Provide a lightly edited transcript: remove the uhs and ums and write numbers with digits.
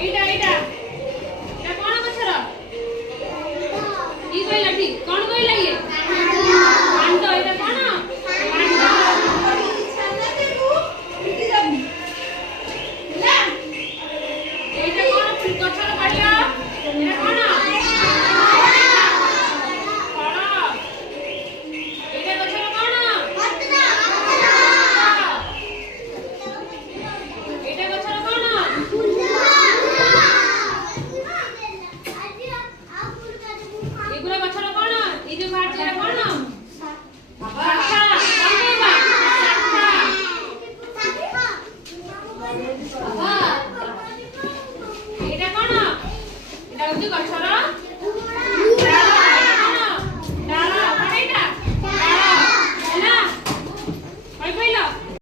ଏଇଟା ଏଇଟା ଏଇଟା କଣ ଗଛର? ଇ କହିଲା ଠିକ। କଣ କହିଲା ଇଏ? କାଣ୍ଡ। ଏଇଟା କଣ? କାଣ୍ଡ। ଏଇଟା କଣ ଗଛର କହିଲ? ଏଇଟା କଣ? ଫଳ। ଏଇଟା ଗଛର କଣ? ଏଇଟା ଗଛର କଣ? ଏଗୁରା ଗଛର କଣ? ଏଇ ଯୋଉ ବାହାରିଛି ଏଇଟା କଣ? ଶାଖା। କଣ କହିବା? ଶାଖା। ଏଇଟା କଣ? ଏଇଟା ହଉଛି ଗଛର